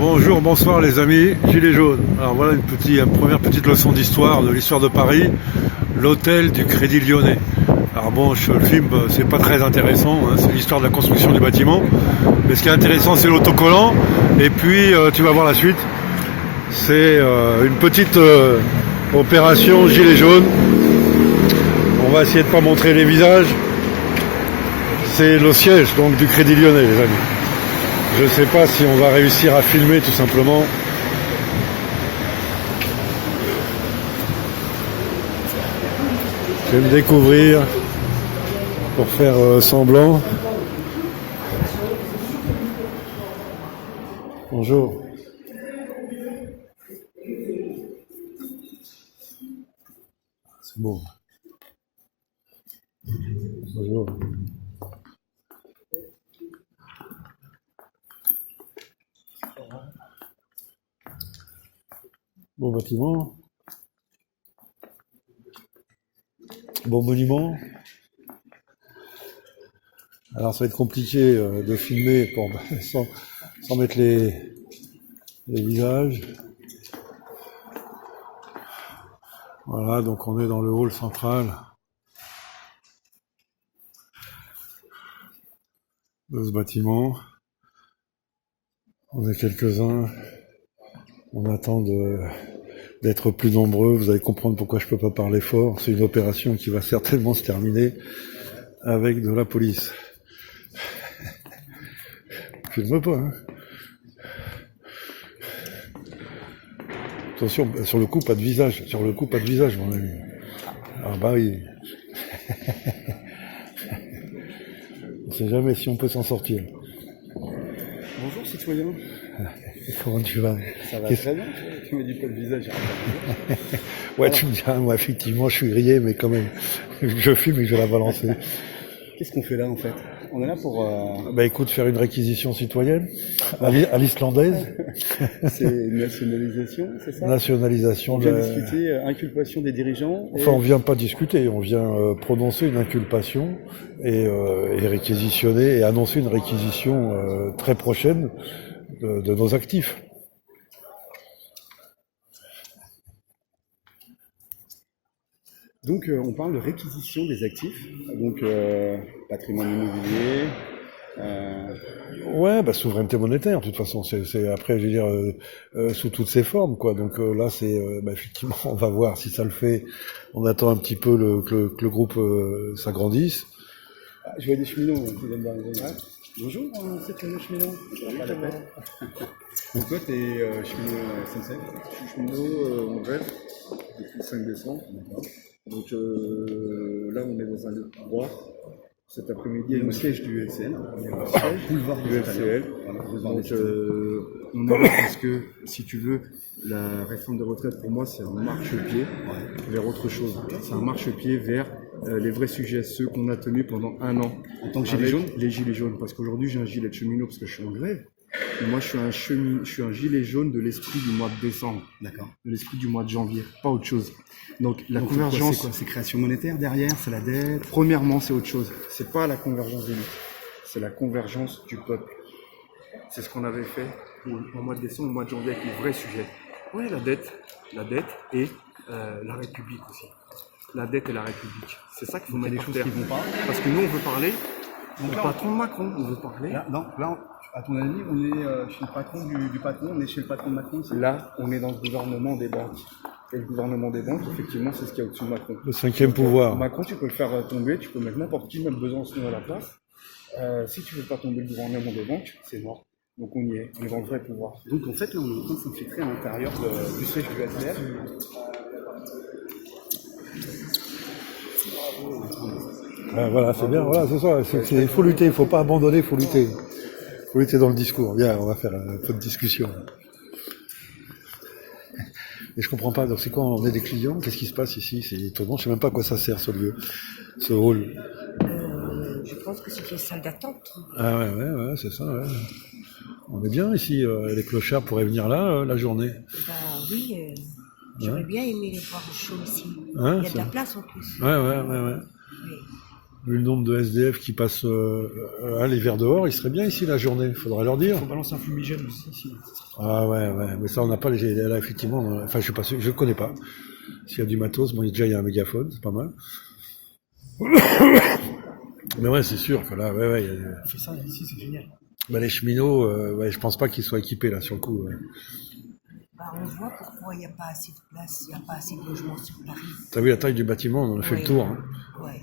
Bonjour, bonsoir les amis, Gilets jaunes. Alors voilà une première petite leçon d'histoire, de l'histoire de Paris, l'hôtel du Crédit Lyonnais. Alors bon, le film, c'est pas très intéressant, hein, c'est l'histoire de la construction du bâtiment. Mais ce qui est intéressant, c'est l'autocollant. Et puis, tu vas voir la suite. C'est une petite opération Gilets jaunes. On va essayer de pas montrer les visages. C'est le siège donc du Crédit Lyonnais, les amis. Je ne sais pas si on va réussir à filmer tout simplement. Je vais me découvrir pour faire semblant. Bonjour. C'est beau. Bonjour. Bon bâtiment. Bon monument. Alors ça va être compliqué de filmer sans mettre les visages. Voilà, donc on est dans le hall central de ce bâtiment. On est quelques-uns. On attend d'être plus nombreux. Vous allez comprendre pourquoi je peux pas parler fort. C'est une opération qui va certainement se terminer avec de la police. Filme pas, hein. Attention, sur le coup, pas de visage. Sur le coup, pas de visage, mon ami. Ah bah oui. On sait jamais si on peut s'en sortir. Bonjour citoyen. Comment tu vas? Ça va très bien, tu me dis pas le visage. Ouais, tu me dis, moi effectivement, je suis grillé, mais quand même, je fume et je vais la balancer. Qu'est-ce qu'on fait là en fait? On est là pour... Bah écoute, faire une réquisition citoyenne à l'islandaise. C'est une nationalisation, c'est ça? Nationalisation On de vient discuter inculpation des dirigeants. Enfin, on vient pas discuter, on vient prononcer une inculpation et réquisitionner et annoncer une réquisition très prochaine de nos actifs. Donc on parle de réquisition des actifs, donc patrimoine immobilier. Ouais, bah souveraineté monétaire, de toute façon, c'est après, je veux dire, sous toutes ses formes, quoi. Donc là, c'est bah, effectivement, on va voir si ça le fait. On attend un petit peu que le groupe s'agrandisse. Ah, je vois des cheminots qui viennent d'arriver. Ah, bonjour, c'est le cheminot. Pas la peine. Donc toi, t'es cheminot SNCF? Je suis cheminot en grève depuis le 5 décembre. Donc là, on est dans un lieu de droit. Cet après-midi, Il y a le siège du LCL, boulevard du LCL. Donc on est là parce que, si tu veux, la réforme des retraites, pour moi, c'est un marchepied vers autre chose. C'est un marchepied vers les vrais sujets, ceux qu'on a tenus pendant un an. En tant que gilet jaune? Les gilets jaunes, parce qu'aujourd'hui, j'ai un gilet de cheminot parce que je suis en grève. Et moi, je suis un gilet jaune de l'esprit du mois de décembre. D'accord. De l'esprit du mois de janvier, pas autre chose. Donc la convergence... C'est quoi? C'est création monétaire derrière? C'est la dette? Premièrement, c'est autre chose. C'est pas la convergence des luttes. C'est la convergence du peuple. C'est ce qu'on avait fait au mois de décembre, au mois de janvier avec les vrais sujets. Oui, la dette et la République aussi. La dette et la République. C'est ça qu'il faut mettre en terre. Qui vont pas. Parce que nous, on veut parler au patron de Macron. On veut parler. Là, non, là, à ton avis, on est chez le patron du patron, on est chez le patron de Macron. Là, on est dans le gouvernement des banques. Et le gouvernement des banques, effectivement, c'est ce qu'il y a au-dessus de Macron. Le cinquième pouvoir. Macron, tu peux le faire tomber, tu peux mettre n'importe qui, même Besançon à la place. Si tu ne veux pas tomber le gouvernement des banques, c'est mort. Donc on y est dans le vrai pouvoir. Donc en fait, là, on est en train de s'infiltrer à l'intérieur du siège du LCL. Voilà, c'est bien, voilà, c'est ça. Il faut lutter, il faut pas abandonner, il faut lutter. Il faut lutter dans le discours. Bien, on va faire un peu de discussion. Et je comprends pas, donc c'est quoi, on est des clients? Qu'est-ce qui se passe ici? C'est étonnant, je sais même pas à quoi ça sert ce lieu, ce hall. Je pense que c'est une salle d'attente. Ah ouais, c'est ça, ouais. On est bien ici, les clochards pourraient venir là, la journée. Bah oui, j'aurais bien aimé les voir au chaud ici. Hein, Il y a de la place en plus. Ouais. Oui. Vu le nombre de SDF qui passent l'hiver dehors, il serait bien ici la journée, il faudrait leur dire. Il faut balancer un fumigène aussi ici. Ah ouais, mais ça on n'a pas les... Là effectivement, enfin je suis pas sûr, je connais pas. S'il y a du matos, bon déjà il y a un mégaphone, c'est pas mal. Mais ouais, c'est sûr que là, ouais, il y a... On fait ça ici, c'est génial. Bah, les cheminots, ouais, je pense pas qu'ils soient équipés là sur le coup. Ouais. Bah, on voit pourquoi il n'y a pas assez de place, il n'y a pas assez de logements sur Paris. T'as vu la taille du bâtiment, on en a fait Ouais. le tour. Hein. Ouais.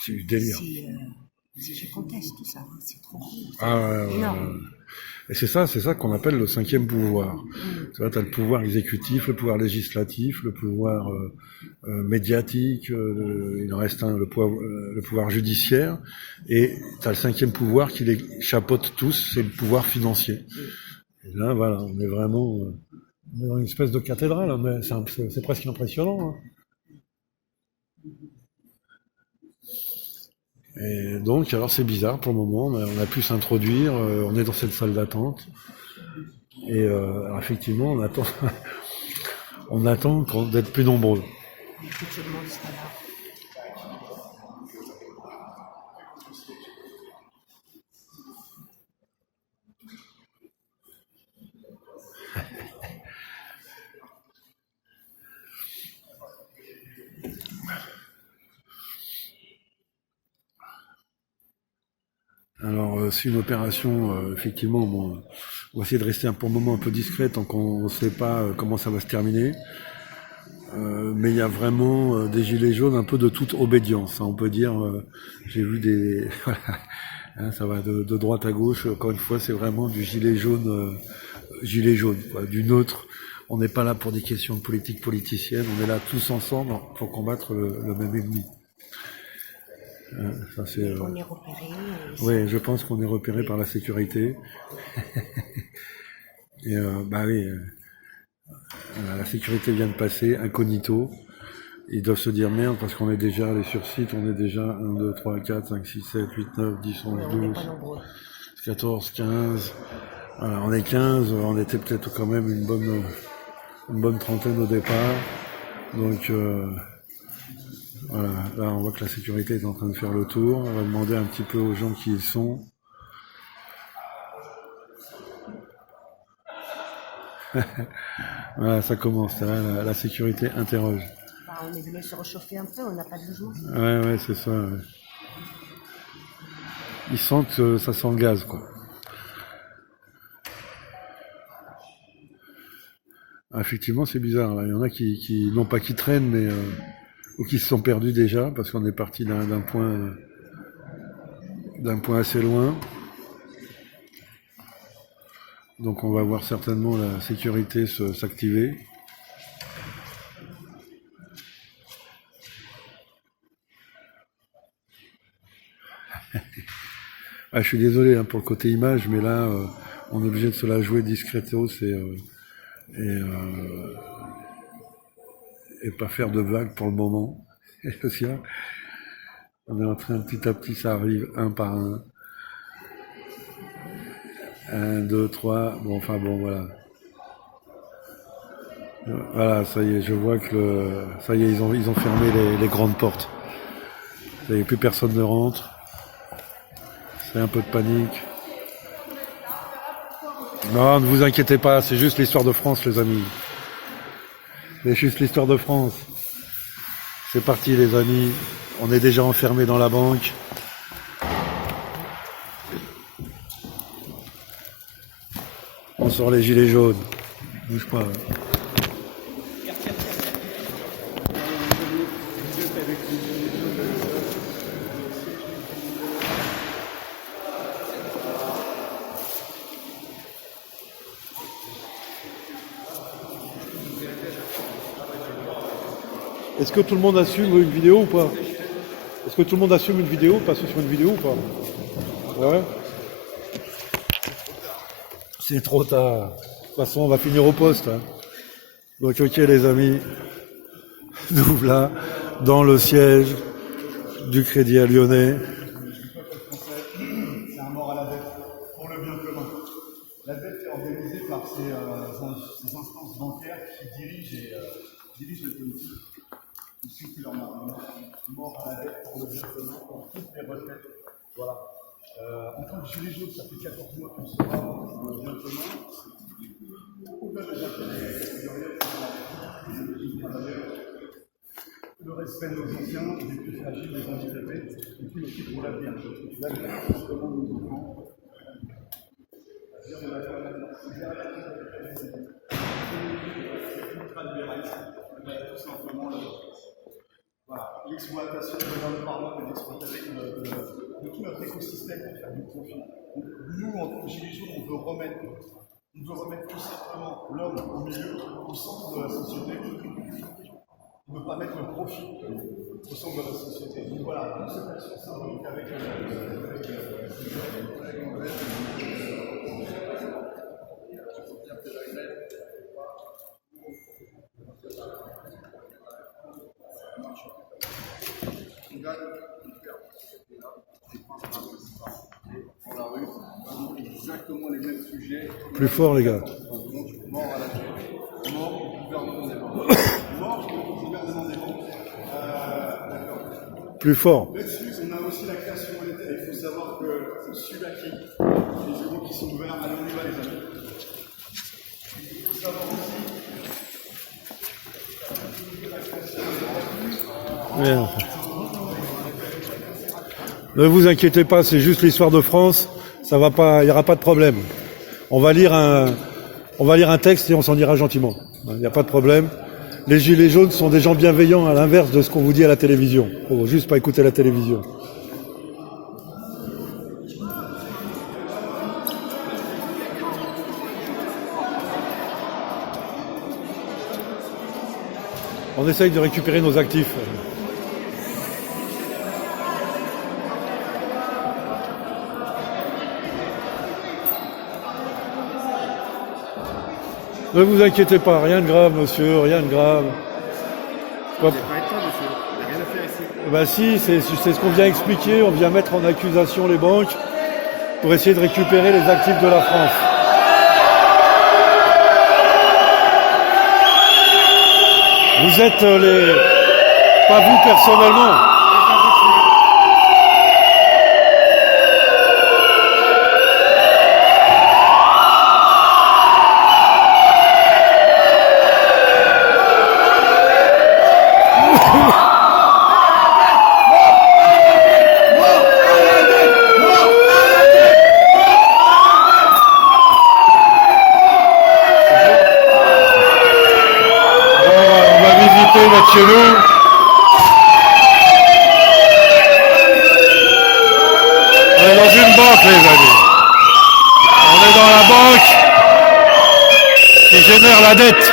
C'est du délire. C'est gigantesque tout ça, hein. C'est trop gros. Ah ouais, Énorme. Et c'est ça qu'on appelle le cinquième pouvoir. Tu vois, t'as le pouvoir exécutif, le pouvoir législatif, le pouvoir médiatique, il en reste un, le pouvoir judiciaire, et t'as le cinquième pouvoir qui les chapeaute tous, c'est le pouvoir financier. Et là, voilà, on est vraiment on est dans une espèce de cathédrale, hein, mais c'est presque impressionnant. Hein. Et donc, alors c'est bizarre pour le moment, mais on a pu s'introduire, on est dans cette salle d'attente, et alors effectivement, on attend, on attend d'être plus nombreux. Que tout le monde soit là. Alors, c'est une opération, effectivement, bon, on va essayer de rester pour le moment un peu discret tant qu'on ne sait pas comment ça va se terminer. Mais il y a vraiment des gilets jaunes un peu de toute obédience. Hein, on peut dire, j'ai vu des... voilà, hein, ça va de droite à gauche. Encore une fois, c'est vraiment du gilet jaune, quoi, du neutre. On n'est pas là pour des questions de politique politicienne. On est là tous ensemble pour combattre le même ennemi. Ça, c'est, On est repéré. oui, je pense qu'on est repéré par la sécurité. Et bah oui, la sécurité vient de passer, incognito. Ils doivent se dire merde parce qu'on est déjà, les sur site, on est déjà 1, 2, 3, 4, 5, 6, 7, 8, 9, 10, 11, On n'est 12, pas nombreux. 14, 15. Voilà, on est 15, on était peut-être quand même une bonne trentaine au départ. Donc voilà, là on voit que la sécurité est en train de faire le tour. On va demander un petit peu aux gens qui y sont. Voilà, ça commence, là, la sécurité interroge. Bah, on est venu se réchauffer un peu, on n'a pas de logement. Ouais, c'est ça. Ouais. Ils sentent que ça sent le gaz, quoi. Ah, effectivement, c'est bizarre. Là. Il y en a qui non pas qui traînent, mais ou qui se sont perdus déjà, parce qu'on est parti d'un point assez loin. Donc on va voir certainement la sécurité s'activer. Ah, je suis désolé hein, pour le côté image, mais là, on est obligé de se la jouer discretos et pas faire de vagues pour le moment. On est en train, petit à petit, ça arrive un par un. 1, 2, 3, bon, enfin bon, voilà. Voilà, ça y est, je vois que ça y est, ils ont fermé les grandes portes. Ça y est, plus personne ne rentre. C'est un peu de panique. Non, ne vous inquiétez pas, c'est juste l'histoire de France, les amis. C'est juste l'histoire de France. C'est parti, les amis. On est déjà enfermés dans la banque. On sort les gilets jaunes. Bouge pas. Est-ce que tout le monde assume une vidéo ou pas? Est-ce que tout le monde assume une vidéo, passer sur une vidéo ou pas? Ouais. C'est trop tard. De toute façon, on va finir au poste. Hein. Donc, ok, les amis, nous voilà dans le siège du Crédit Lyonnais. C'est un mort à la dette, pour le bien commun. La dette est organisée par ces instances bancaires qui dirigent les politiques. qui suit leur mort à la dette pour le versement pour toutes les retraites. Voilà. En tant que gilet jaune, ça fait 14 mois qu'on se bat pour le bien commun. Aucun des intérêts le respect de nos anciens, des plus fragiles, des handicapés, et puis aussi pour l'avenir. L'avenir, c'est comment nous vivons. Tout simplement l'exploitation de l'homme par l'homme et l'exploitation de tout notre écosystème pour faire du profit. Donc, nous, en tant que gilets jaunes, on veut remettre tout simplement l'homme au milieu, au centre de la société. On ne veut pas mettre le profit au centre de la société. Donc voilà, toute cette action symbolique avec dans la rue, exactement les mêmes sujets. Plus fort, les gars. Mort à la vie, mort au gouvernement des banques. Mort au gouvernement des banques. Plus fort. Là-dessus, on a aussi la création monétaire. Il faut savoir que Sulaki, les euros qui sont ouverts, allez, on y va, les amis. Il faut savoir aussi Bien. Ne vous inquiétez pas, c'est juste l'histoire de France. Ça va pas, il n'y aura pas de problème. On va lire un texte et on s'en ira gentiment. Il n'y a pas de problème. Les gilets jaunes sont des gens bienveillants à l'inverse de ce qu'on vous dit à la télévision. Faut juste pas écouter la télévision. On essaye de récupérer nos actifs. Ne vous inquiétez pas, rien de grave, monsieur, rien de grave. Quoi? Ben si, c'est ce qu'on vient expliquer, on vient mettre en accusation les banques pour essayer de récupérer les actifs de la France. Vous êtes pas vous personnellement. Chez nous. On est dans une banque, les amis. On est dans la banque qui génère la dette.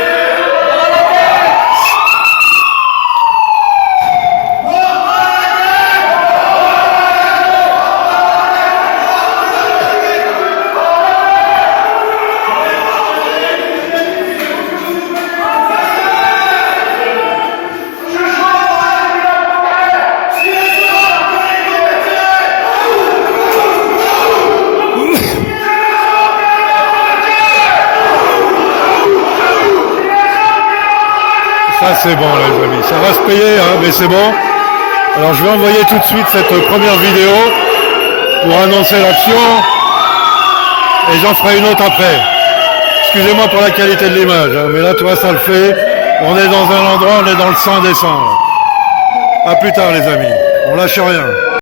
Ça c'est bon les amis, ça va se payer hein, mais c'est bon. Alors je vais envoyer tout de suite cette première vidéo pour annoncer l'action et j'en ferai une autre après. Excusez-moi pour la qualité de l'image, hein, mais là tu vois ça le fait. On est dans un endroit, on est dans le sang des sangs. À plus tard les amis, on lâche rien.